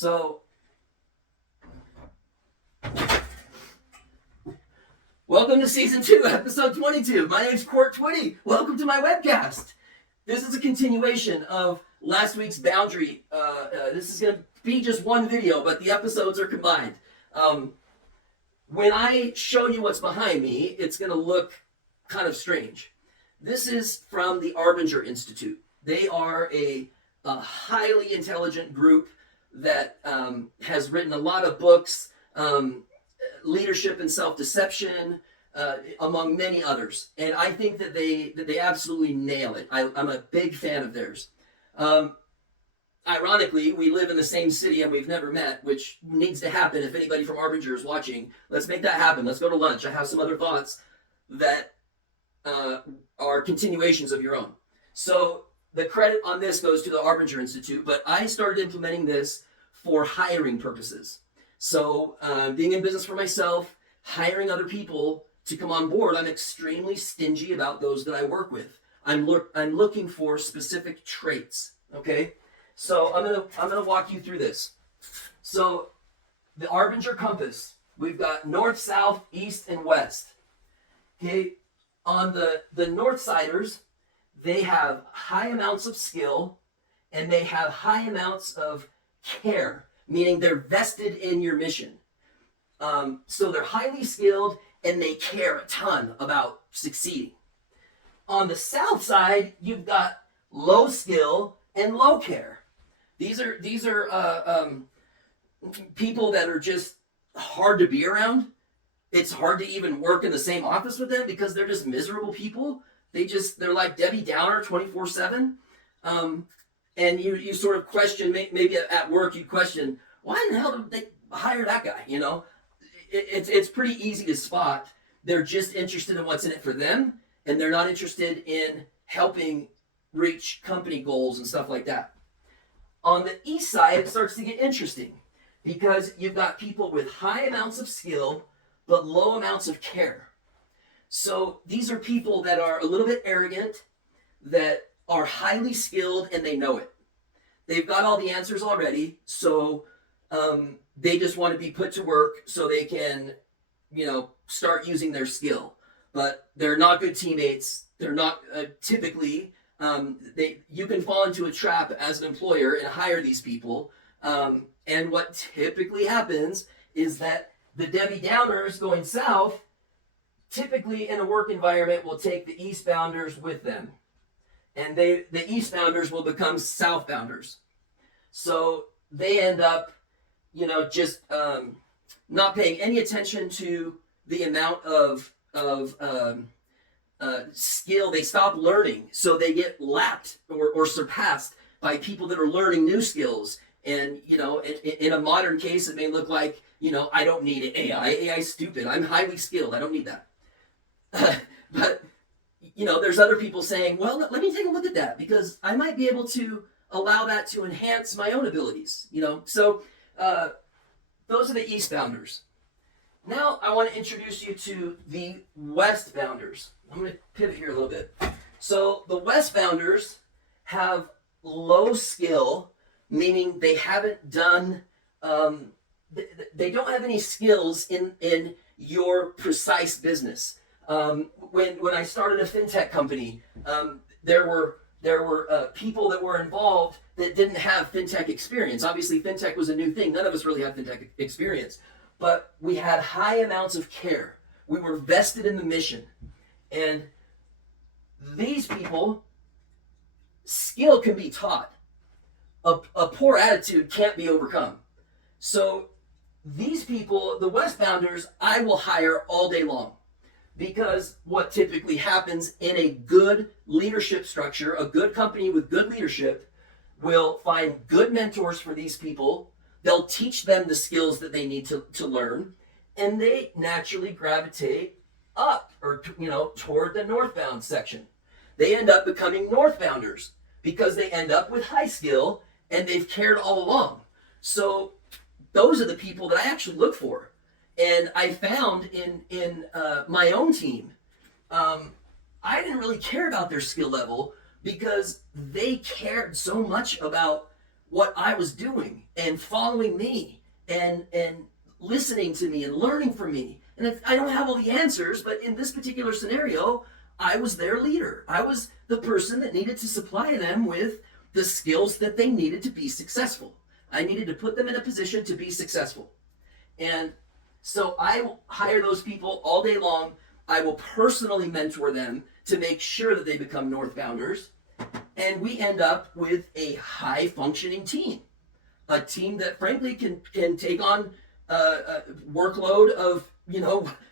So, welcome to season 2, episode 22. My name's Cort 20. Welcome to my webcast. This is a continuation of last week's boundary. This is going to be just one video, but the episodes are combined. When I show you what's behind me, it's going to look kind of strange. This is from the Arbinger Institute. They are a highly intelligent group that has written a lot of books, leadership and self-deception, among many others. And I think that they absolutely nail it. I'm a big fan of theirs. Ironically, we live in the same city and we've never met, which needs to happen. If anybody from Arbinger is watching, let's make that happen. Let's go to lunch. I have some other thoughts that are continuations of your own. So the credit on this goes to the Arbinger Institute, but I started implementing this for hiring purposes. So being in business for myself, hiring other people to come on board, I'm extremely stingy about those that I work with. I'm looking for specific traits, okay? So I'm gonna walk you through this. So the Arbinger compass, we've got north, south, east, and west. Okay, on the north siders, they have high amounts of skill and they have high amounts of care, meaning they're vested in your mission. So they're highly skilled and they care a ton about succeeding. On the south side, you've got low skill and low care. These are people that are just hard to be around. It's hard to even work in the same office with them because they're just miserable people. They're like Debbie Downer 24/7. And you sort of question, maybe at work you question, why in the hell did they hire that guy? You know, it's pretty easy to spot. They're just interested in what's in it for them, and they're not interested in helping reach company goals and stuff like that. On the east side, it starts to get interesting because you've got people with high amounts of skill, but low amounts of care. So these are people that are a little bit arrogant, that are highly skilled, and they know it. They've got all the answers already, so they just want to be put to work so they can, start using their skill. But they're not good teammates. They're not typically. You can fall into a trap as an employer and hire these people. And what typically happens is that the Debbie Downers going south, typically in a work environment, will take the eastbounders with them. And the eastbounders will become southbounders. So they end up, just not paying any attention to the amount of skill. They stop learning, so they get lapped or surpassed by people that are learning new skills. And in a modern case, it may look like, I don't need AI. AI is stupid. I'm highly skilled. I don't need that. But there's other people saying, well, let me take a look at that because I might be able to allow that to enhance my own abilities. So those are the eastbounders. Now I want to introduce you to the westbounders. I'm going to pivot here a little bit. So the westbounders have low skill, meaning they haven't done, they don't have any skills in your precise business. When I started a fintech company, there were people that were involved that didn't have fintech experience. Obviously, fintech was a new thing. None of us really had fintech experience. But we had high amounts of care. We were vested in the mission. And these people, skill can be taught. A poor attitude can't be overcome. So these people, the westbounders, I will hire all day long. Because what typically happens in a good leadership structure, a good company with good leadership, will find good mentors for these people. They'll teach them the skills that they need to learn, and they naturally gravitate up or toward the northbound section. They end up becoming northbounders because they end up with high skill and they've cared all along. So those are the people that I actually look for. And I found in my own team, I didn't really care about their skill level because they cared so much about what I was doing and following me and listening to me and learning from me. And I don't have all the answers, but in this particular scenario, I was their leader. I was the person that needed to supply them with the skills that they needed to be successful. I needed to put them in a position to be successful. And so I will hire those people all day long. I will personally mentor them to make sure that they become Northbounders. And we end up with a high functioning team. A team that frankly can take on a workload of,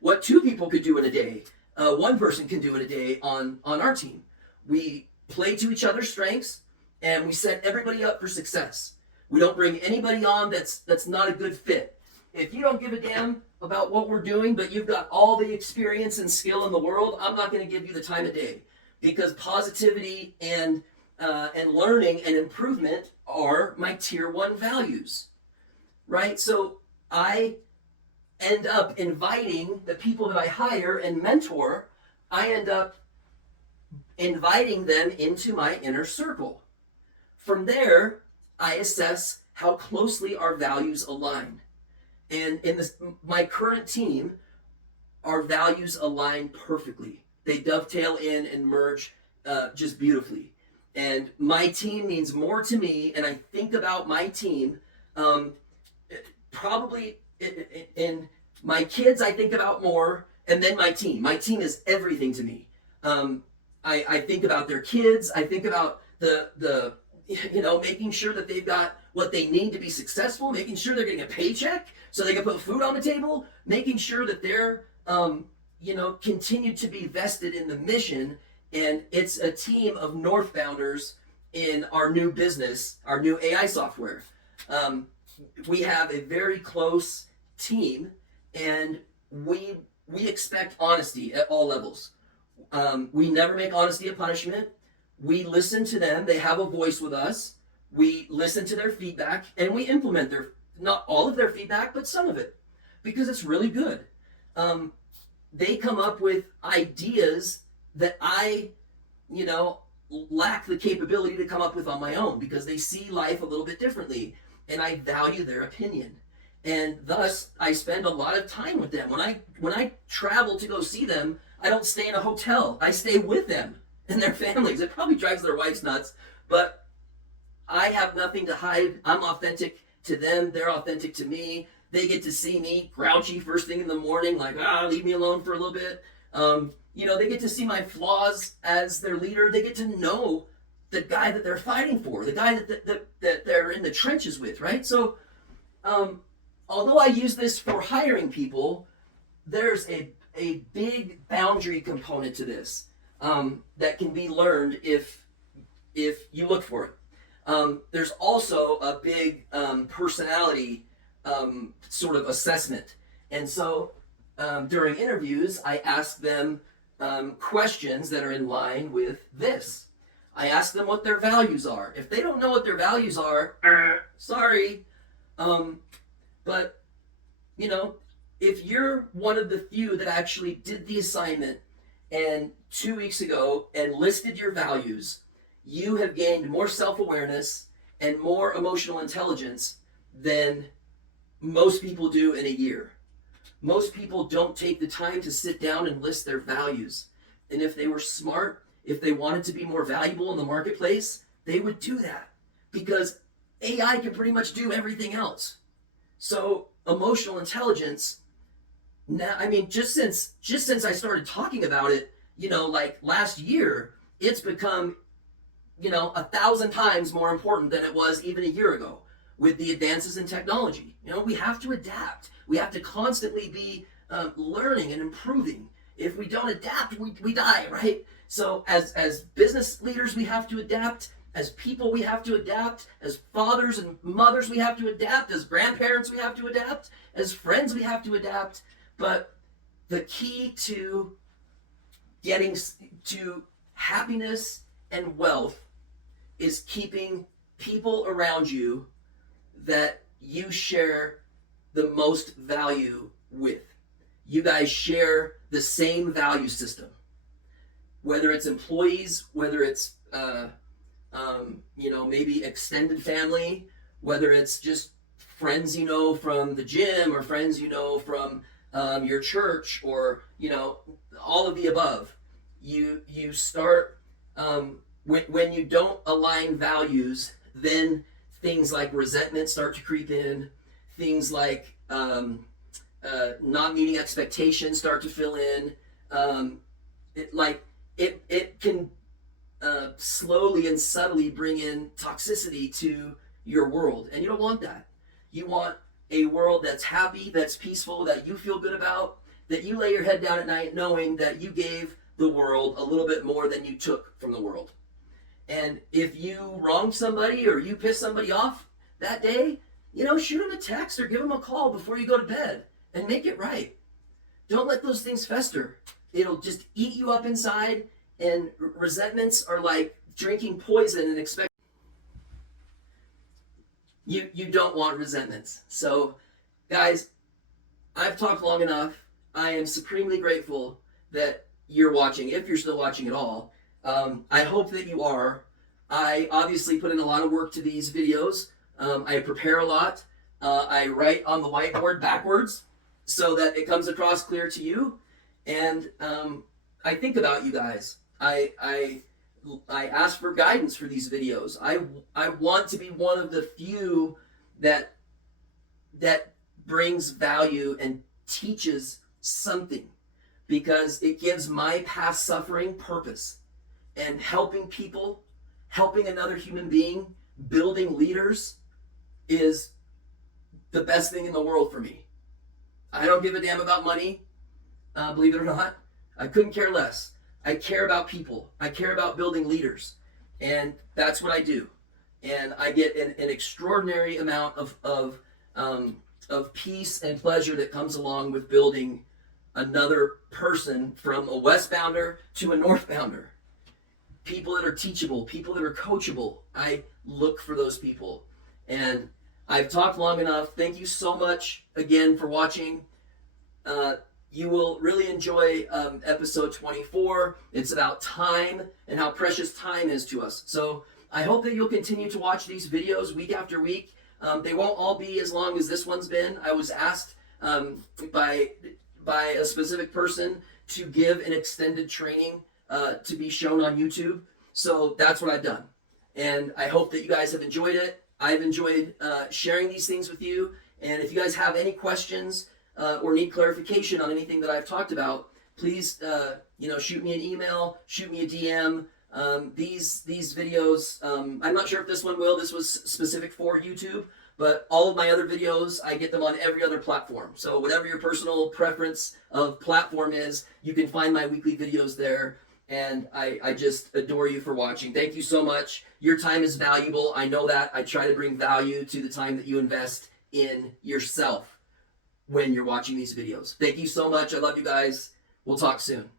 what two people could do in a day. One person can do in a day on our team. We play to each other's strengths and we set everybody up for success. We don't bring anybody on that's not a good fit. If you don't give a damn about what we're doing, but you've got all the experience and skill in the world, I'm not going to give you the time of day, because positivity and learning and improvement are my tier 1 values, right? So I end up inviting the people that I hire and mentor, I end up inviting them into my inner circle. From there, I assess how closely our values align. And in my current team, our values align perfectly. They dovetail in and merge just beautifully. And my team means more to me, and I think about my team probably in my kids I think about more, and then my team. My team is everything to me. I think about their kids. I think about the making sure that they've got what they need to be successful, making sure they're getting a paycheck so they can put food on the table, making sure that they're continue to be vested in the mission. And it's a team of Northbounders in our new business, our new AI software. We have a very close team, and we expect honesty at all levels. We never make honesty a punishment. We listen to them. They have a voice with us. We listen to their feedback, and we implement not all of their feedback, but some of it, because it's really good. They come up with ideas that I, lack the capability to come up with on my own, because they see life a little bit differently, and I value their opinion. And thus, I spend a lot of time with them. When I travel to go see them, I don't stay in a hotel. I stay with them and their families. It probably drives their wives nuts, but I have nothing to hide. I'm authentic to them. They're authentic to me. They get to see me grouchy first thing in the morning, like, leave me alone for a little bit. They get to see my flaws as their leader. They get to know the guy that they're fighting for, the guy that they're in the trenches with, right? So, although I use this for hiring people, there's a big boundary component to this that can be learned if you look for it. There's also a big personality sort of assessment. And so during interviews, I ask them questions that are in line with this. I ask them what their values are. If they don't know what their values are, sorry. But, if you're one of the few that actually did the assignment and 2 weeks ago and listed your values, you have gained more self-awareness and more emotional intelligence than most people do in a year. Most people don't take the time to sit down and list their values. And if they were smart, if they wanted to be more valuable in the marketplace, they would do that, because AI can pretty much do everything else. So emotional intelligence, now, just since I started talking about it, like last year, it's become, 1,000 times more important than it was even a year ago with the advances in technology. We have to adapt. We have to constantly be learning and improving. If we don't adapt, we die, right? So as business leaders, we have to adapt. As people, we have to adapt. As fathers and mothers, we have to adapt. As grandparents, we have to adapt. As friends, we have to adapt. But the key to getting to happiness and wealth is keeping people around you that you share the most value with. You guys share the same value system. Whether it's employees, whether it's maybe extended family, whether it's just friends from the gym or friends from your church, or all of the above. You start when you don't align values, then things like resentment start to creep in. Things like not meeting expectations start to fill in. Um, it can slowly and subtly bring in toxicity to your world, and you don't want that. You want a world that's happy, that's peaceful, that you feel good about, that you lay your head down at night knowing that you gave the world a little bit more than you took from the world. And if you wrong somebody or you piss somebody off that day, shoot them a text or give them a call before you go to bed and make it right. Don't let those things fester. It'll just eat you up inside, and resentments are like drinking poison and expect you don't want resentments. So, guys, I've talked long enough. I am supremely grateful that you're watching, if you're still watching at all. I hope that you are. I obviously put in a lot of work to these videos. I prepare a lot. I write on the whiteboard backwards so that it comes across clear to you. And I think about you guys. I ask for guidance for these videos. I want to be one of the few that brings value and teaches something, because it gives my past suffering purpose. And helping people, helping another human being, building leaders is the best thing in the world for me. I don't give a damn about money, believe it or not. I couldn't care less. I care about people. I care about building leaders. And that's what I do. And I get an extraordinary amount of peace and pleasure that comes along with building another person, from a westbounder to a northbounder. People that are teachable, people that are coachable. I look for those people. And I've talked long enough. Thank you so much again for watching. You will really enjoy episode 24. It's about time and how precious time is to us. So I hope that you'll continue to watch these videos week after week. They won't all be as long as this one's been. I was asked by a specific person to give an extended training to be shown on YouTube. So that's what I've done. And I hope that you guys have enjoyed it. I've enjoyed sharing these things with you. And if you guys have any questions or need clarification on anything that I've talked about, please shoot me an email, shoot me a DM. These videos, I'm not sure if this one will. This was specific for YouTube. But all of my other videos, I get them on every other platform. So whatever your personal preference of platform is, you can find my weekly videos there. And I just adore you for watching. Thank you so much. Your time is valuable. I know that. I try to bring value to the time that you invest in yourself when you're watching these videos. Thank you so much. I love you guys. We'll talk soon.